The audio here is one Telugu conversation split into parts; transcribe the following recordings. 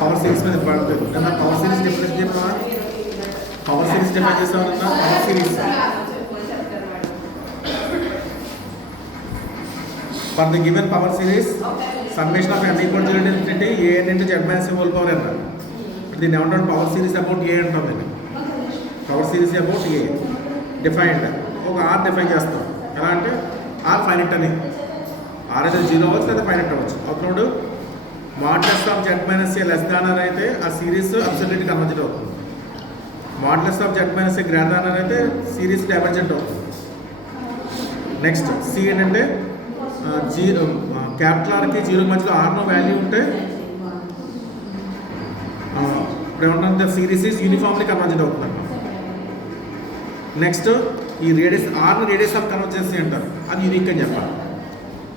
పవర్ సిరీస్ మీద పడుతుంది కదా. పవర్ సిరీస్ డిఫరెన్స్ చెప్పావా? పవర్ సిరీస్ డిఫైన్ చేసామన్నా power series for the given power series summation of n equal to infinity an into z minus a whole power n. దీన్ని ఏమంటారు? పవర్ సిరీస్ అబౌట్ ఏ అంటుంది. Power series about a defined. ఒక ఆర్ డిఫైన్ చేస్తాం. ఎలా అంటే ఆర్ ఫైనట్ అని. ఆర్ అయితే 0 అవ్వచ్చు లేదా ఫైనట్ అవ్వచ్చు. అప్పుడు modulus of z minus A less than are అయితే ఆ సిరీస్ అబ్సల్యూట్లీ కన్వర్జెంట్ అవుతుంది. Modulus of z minus A greater than are అయితే సిరీస్ డైవర్జెంట్ అవుతుంది. నెక్స్ట్ సి ఏంటంటే క్యాపిటల్ ఆర్కి 0 మధ్యలో ఆర్నో వాల్యూ ఉంటే ఇప్పుడు ఏమంటే సిరీస్ ఈజ్ యూనిఫామ్లీ కన్వర్జెంట్ అవుతుంది. నెక్స్ట్ ఈ radius Arni radius of convergency అంటారు. అది యూనిక్ అని చెప్పాలి.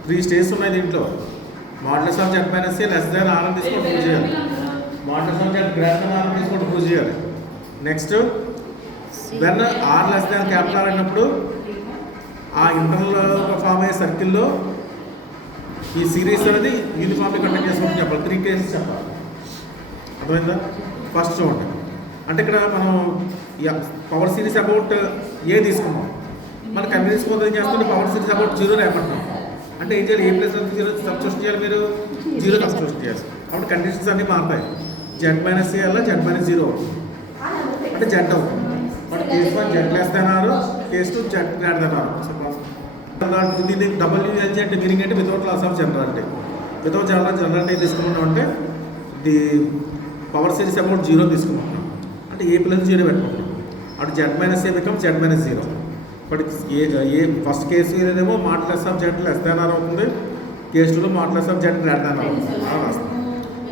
3 స్టేజ్ ఉన్నాయి దీంట్లో. Modulus of z minus A less than R అని తీసుకొని ప్రూవ్ చేయాలి. Modulus of z greater than R అని తీసుకొని ప్రూవ్ చేయాలి. Next when R less than capital R అయినప్పుడు ఆ ఇంటర్నల్ ఫామ్ అయ్యే సర్కిల్లో ఈ సిరీస్ అనేది యూనిఫామ్లీ కండక్ట్ చేసుకుంటూ చెప్పాలి. 3 కేసెస్ చెప్పాలి. అర్థమైందా? ఫస్ట్ చూడండి. అంటే ఇక్కడ మనం పవర్ సిరీస్ అబౌట్ ఏ తీసుకున్నాం. మన కన్వీనియన్స్ కోసం ఏం చేస్తుంటే పవర్ సిరీస్ అబౌట్ 0 రేపట్టాం. అంటే ఏం చేయాలి? ఏ ప్లస్ 0 సబ్స్టిట్యూషన్ చేయాలి. మీరు 0 సబ్స్టిట్యూషన్ చేయాలి. అప్పుడు కండిషన్స్ అన్నీ మారుతాయి. z మైనస్ ఏ అలా z మైనస్ 0 అంటే z అవుతుంది. But case 1 z less than R, case 2 z greater than R. దీన్ని WLG అంటే మీనింగ్ అంటే without loss of generality. Without generality తీసుకున్నాం అంటే ది పవర్ సిరీస్ అబౌట్ 0 తీసుకున్నాం. అంటే ఏ ప్లస్ 0 పెట్టుకుంటాం. అటు z minus a become z minus 0. But a first case ఏదేమో modulus of z less than r అవుతుంది. కేసు 2లో modulus of z greater than r అవుతుంది. అలా రాస్తాం.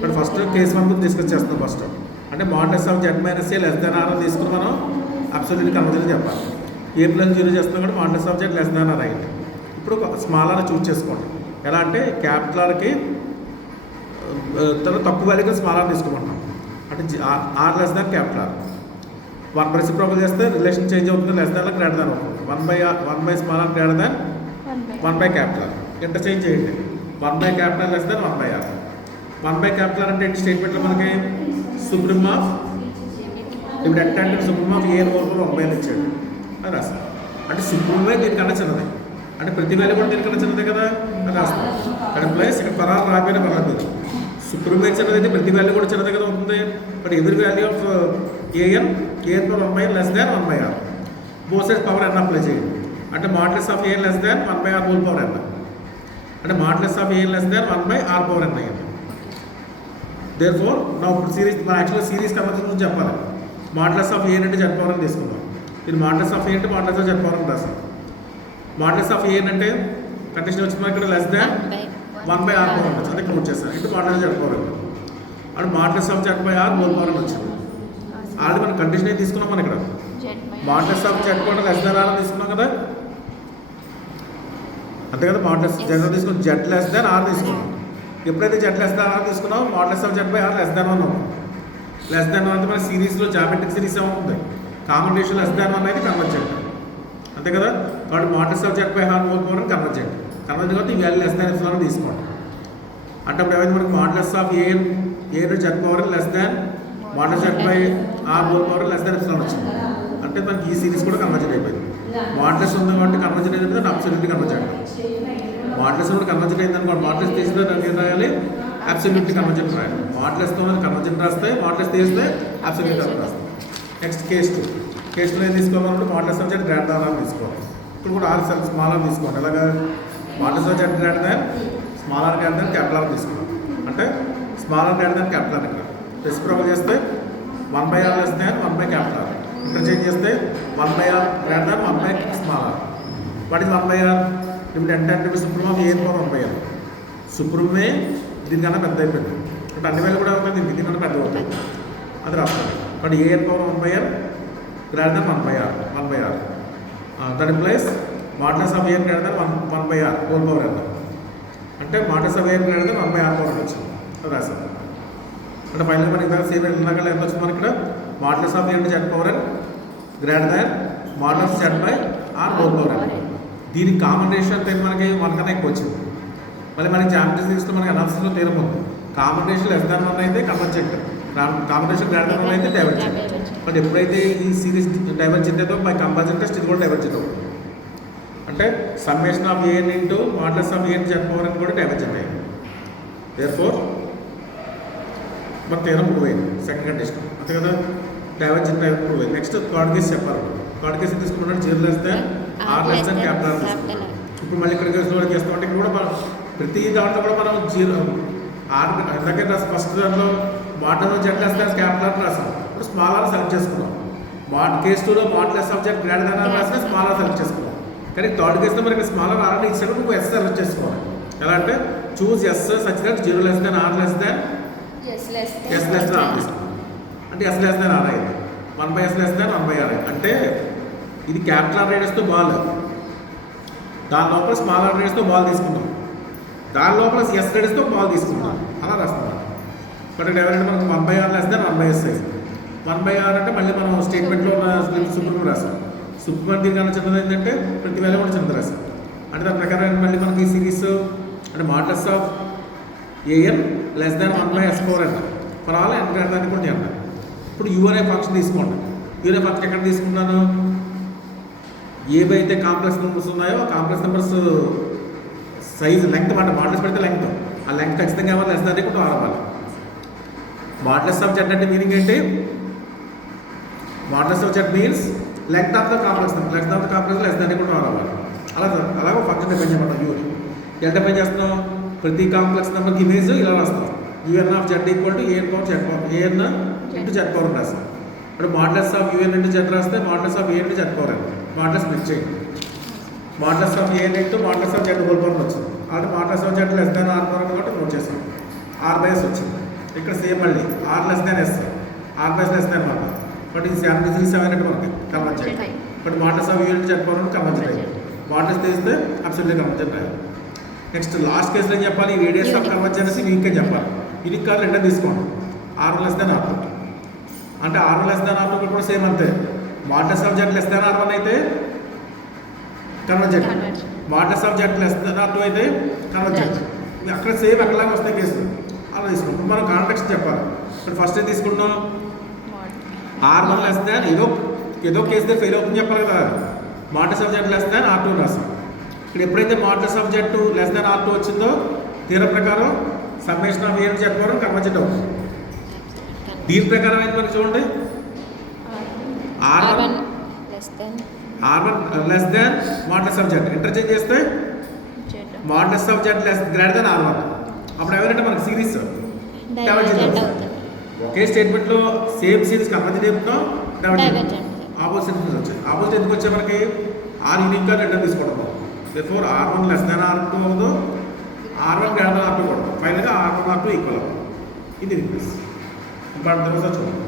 బట్ ఫస్ట్ కేసు 1 గురించి డిస్కస్ చేస్తాం. ఫస్ట్ అంటే modulus of z minus A less than R అని తీసుకుని మనం అబ్సల్యూట్లీ కన్వర్జెంట్ చెప్పాలి. ఏ ప్లస్ 0 చేస్తాం కూడా modulus of z less than are అయింది. ఇప్పుడు స్మాల్ ఆర్ చూస్ చేసుకోండి. ఎలా అంటే క్యాపిటల్ ఆర్కి తక్కువ వాల్యూగా స్మాల్ ఆర్ తీసుకోమంటాం. అంటే r less than capital r. 1 reciprocal చేస్తే రిలేషన్ చేంజ్ అవుతుంది. లెస్ దాన్ గ్రేటర్ దాన్ అవుతుంది. 1 by small are greater than 1 by capital are. Interchange చేయండి. 1 by capital less than 1 by are. 1 by capital r అంటే ఏంటి? స్టేట్మెంట్లో మనకి సుప్రీం ఆఫ్ ఇప్పుడు రెక్టాంగిల్ సుప్రీం ఆఫ్ ఏ వరకు 1 బై ఇచ్చాడు. అది రాస్తాం. అంటే సుప్రీమే దీనికన్నా చిన్నది. అంటే ప్రతి వాల్యూ కూడా దీనికన్నా చిన్నదే కదా. అది రాస్తాం. ఇక్కడ ప్లస్ ఇక్కడ పరాలు రాబోయిన పరాలు మీద సుప్రీమే చిన్నది అయితే ప్రతి వాల్యూ కూడా చిన్నదే కదా ఉంటుంది. బట్ ఎవరి value of an power 1 by less than 1 by R. Both sides power n apply చేయండి. అంటే modulus of an less than 1 by R whole power n. అంటే modulus of an less than 1 by R power n అయ్యింది. దేర్ ఫోర్ నా ఇప్పుడు సిరీస్ మన యాక్చువల్గా సిరీస్ కన్వర్జెన్స్ గురించి చెప్పాలి. మాడ్యులస్ ఆఫ్ a అంటే z పవర్ n తీసుకుందాం. ఇది మాడ్యులస్ ఆఫ్ a అంటే modulus of z power n రాస్తాం. మాడ్యులస్ ఆఫ్ a అంటే కండిషన్ వచ్చి మనకి ఇక్కడ less than 1 by R power n అది క్లోజ్ చేస్తాను. ఇటు మాడ్యులస్ z పవర్ n అంటే modulus of z by R whole power n వచ్చింది. ఆల్రెడీ మనం కండిషన్ ఏం తీసుకున్నాం. మనం ఇక్కడ modulus of z power less than are తీసుకున్నాం కదా. అంతే కదా. మాడ్యులస్ z తీసుకున్నాం. z లెస్ దాన్ ఆర్ తీసుకున్నాం. ఎప్పుడైతే z లెస్ దాన్ ఆర్ తీసుకున్నాం modulus of z by R less than 1 అవుతుంది. లెస్ దాన్ 1 అంటే మన సిరీస్లో జామెట్రిక్ సిరీస్ ఏమవుతుంది? కామన్ రేషియో లెస్ దాన్ 1 అయితే కన్వర్జెంట్. అంతే కదా. కాబట్టి modulus of z by R whole power convergent. Convergent కాబట్టి ఈ వాల్యూ లెస్ దాన్ ఎప్సిలాన్ తీసుకోండి. అంటే అప్పుడు ఏమైతే మనకి modulus of a z power less than modulus z by R whole power less than epsilon వచ్చింది. అంటే మనకి ఈ సిరీస్ కూడా కన్వర్జెంట్ అయిపోయింది. మాడ్యులస్ ఉంది కాబట్టి కన్వర్జెంట్ అయిపోయింది. అంటే అబ్సల్యూట్లీ కన్వర్జెంట్. మాడ్యులస్ కూడా కన్వర్జెంట్ అయింది అనుకోండి. మాడ్యులస్ తీస్తే దానికి ఏం రాయాలి? అబ్సల్యూట్లీ కన్వర్జెంట్ రాయాలి. మాడ్యులస్తో కన్వర్జెంట్ రాస్తే మాడ్యులస్ తీస్తే అబ్సల్యూట్లీ కన్వర్జెంట్ రాస్తాం. Next case 2. కేస్ 2 ఏం తీసుకోవాలంటే modulus of z greater than R తీసుకోవాలి. ఇప్పుడు కూడా ఆర్ స్మాల్ ఆర్ తీసుకోండి. ఎలాగా? Modulus of z greater than small are greater than capital R తీసుకోవాలి. అంటే small are greater than capital R. ఇక్కడ రెసిప్రోకల్ చేస్తే 1 by R less than 1 by capital are. Interchange చేస్తే 1 by R greater than 1 by small r. What is 1 by r? ఇప్పుడు అంటే supreme of a power 1 by r. సుప్రీమే దీనికన్నా పెద్ద అయిపోయింది. అంటే అన్ని వేలు కూడా అవుతుంది. దీనికన్నా పెద్ద అవుతాయి. అది రాస్తాను. కాబట్టి an power 1 by R greater than 1 by are. 1 by R that implies modulus of an greater than 1 by R whole power n. అంటే modulus of an greater than 1 by R power వచ్చింది. అది రాస్తాను. అంటే ఫైనల్ మనకి ఇందాక సేమ్ ఇందాక ఎంత వచ్చింది మనకి ఇక్కడ? మాడ్యులస్ ఆఫ్ a అంటే z power n greater than modulus z by R whole power n. దీనికి కామన్ రేషియో అంటే మనకి 1 కన్నా ఎక్కువ వచ్చింది. మళ్ళీ మనకి జామెట్రీ సిరీస్లో మనకి అనాలిసిస్లో తీరం ఉంది. కాంబినేషన్ లెస్ దాన్ 1 అయితే కన్వర్జెంట్, కాంబినేషన్ గ్రేటర్ దాన్ 1 అయితే డైవర్జెంట్. బట్ ఎప్పుడైతే ఈ సిరీస్ డైవర్జెంట్ అయితే బై కంపారిజన్ టెస్ట్ ఇది కూడా డైవర్జెంట్ అవుతుంది. అంటే summation of AN into modulus of AN Z power అని కూడా డైవర్జెంట్ అయింది. దేర్ఫోర్ మన థియరం ప్రూవ్ అయింది. సెకండ్ కండిషన్ అంతే కదా, డైవర్జెంట్ ప్రూవ్ అయింది. నెక్స్ట్ థర్డ్ కేసు చెప్పాలి. థర్డ్ కేసు తీసుకున్నాడు zero less than are less than capital R. ఇప్పుడు మళ్ళీ ఇక్కడ కేసులో చేస్తామంటే ఇక్కడ కూడా మనం ప్రతి దాంట్లో కూడా మనం జీరో ఆర్ ఎందుకంటే ఫస్ట్ దాంట్లో modulus Z less than capital R రాసాం. ఇప్పుడు స్మాల్ ఆర్ సెలెక్ట్ చేసుకున్నాం. కేస్ 2లో modulus of Z greater than R రాసినా స్మాల్ ఆర్ సెలెక్ట్ చేసుకున్నాం. కానీ థర్డ్ కేసులో మరి ఇక్కడ స్మాల్ ఆర్ ఆర్ ఇచ్చాడు, నువ్వు ఎస్ సెలెక్ట్ చేసుకోవాలి. ఎలా అంటే choose s such that zero less than are less than s less than are తీసుకున్నాం. అంటే ఎస్ లెస్ దాన్ ఆర్ అయింది. 1/s లెస్ దాన్ 1/r అయింది. అంటే ఇది క్యాపిటల్ ఆర్ రేడియస్తో బాల్, దాని లోపల స్మాల్ ఆర్ రేడియస్తో బాల్ తీసుకున్నాం, దాని లోపల ఎస్ రేడియస్తో బాల్ తీసుకున్నాం, అలా రాస్తున్నాం. బట్ ఎవరంటే మనకు 1/r లెస్ దాన్ 1/s అయింది. 1/r అంటే మళ్ళీ మనం స్టేట్మెంట్లో ఉన్న సూపర్ రాసాం. సూపర్ దీని కన్నా చిన్నది ఏంటంటే ప్రతి వేళ కూడా చిన్నది రాసాం. అంటే దాని ప్రకారం మళ్ళీ మనకి ఈ సిరీస్ అంటే modulus of A N less than 1/s² అంట for all n greater than కూడా అంట. ఇప్పుడు యూ అనే ఫంక్షన్ తీసుకోండి. యూ అనే ఫంక్షన్ ఎక్కడ తీసుకున్నాను, ఏవైతే కాంప్లెక్స్ నెంబర్స్ ఉన్నాయో ఆ కాంప్లెక్స్ నెంబర్స్ సైజు లెంగ్త్ మాట మాడ్యులస్ పెడితే లెంగ్త్, ఆ లెంగ్త్ ఖచ్చితంగా ఏమన్నా లెస్ దాన్ కూడా రావాలి. మాడ్యులస్ ఆఫ్ జెడ్ అంటే మీనింగ్ ఏంటి, modulus of Z means length of the complex number, length of the complex less than కూడా రావాలి. అలాగే ఫంక్షన్ డిపెండ్ చేయమంటాం. యూని ఎలా డిపెండ్ చేస్తున్నాం, ప్రతి కాంప్లెక్స్ నెంబర్కి ఇమేజ్ ఇలా రాస్తాం. U n of z equal to a n power z power, a n into z power రాస్తాం. ఇప్పుడు modulus of u n into z రాస్తే modulus of AN into z power అండి. మాడ్యులస్ మిక్స్ చేయండి. Modulus of AN into modulus of z whole power వచ్చింది. అంటే modulus of z less than r power కాబట్టి నోట్ చేస్తాం. R/s వచ్చింది. ఇక్కడ సేమ్ మళ్ళీ r less than s, R/s less than 1. But ఇది 7 అంటే మనకి convergent. But modulus of u n into z power convergent అయ్యింది. మాడ్యులస్ తీస్తే అబ్సల్యూట్లీ కన్వర్జెంట్ అయ్యింది. నెక్స్ట్ లాస్ట్ కేసులో ఏం చెప్పాలి, ఈ రేడియస్ ఆఫ్ కన్వర్జెన్స్ యూనిక్ అని చెప్పాలి. యూనిక్ కాదు రెండో తీసుకోండి. R1 లెస్ దాన్ R2 అంటే R1 లెస్ దాన్ R2 కూడా సేమ్ అంతే. Modulus of z less than R1 అయితే convergent, modulus of z less than R2 అయితే కన్వర్జెంట్. అక్కడ సేమ్ ఎక్కడలాగా వస్తాయి కేసు, అలా తీసుకుంటాం. మనం కాంటెక్స్ట్ చెప్పాలి. ఇప్పుడు ఫస్ట్ ఏం తీసుకుంటాం, R1 లెస్ దాన్ ఏదో కేసు ఫెయిల్ అవుతుంది చెప్పాలి కదా. Modulus of z less than R2 రాస్తాం. ఇక్కడ ఎప్పుడైతే modulus of z less than R2 వచ్చిందో థియరం ప్రకారం summation of AN Z power convergent అవుతుంది. దీని ప్రకారం అయితే మనకి చూడండి, R1 less than modulus of z interchange చేస్తే modulus of z less greater than R1. అప్పుడు ఎవరంటే మనకి సిరీస్ డైవర్జెంట్ అవుతుంది. ఒకే స్టేట్మెంట్లో సేమ్ సిరీస్ కన్వర్జెంట్ చెప్తున్నాం, డైవర్జెంట్ ఆపోజిట్ వచ్చాయి. ఆపోజిట్ ఎందుకు వచ్చే మనకి ఆర్ యూనిక్ గా రెండో తీసుకోవడం. therefore R1 less than R2 అవుతుంది, R1 గ్రేటర్ దాన్ R2 కూడా. ఫైనల్గా R1 R2 ఈక్వల్ అవుతుంది. ఇది రిక్వెస్ట్. ఇప్పుడు చూడండి.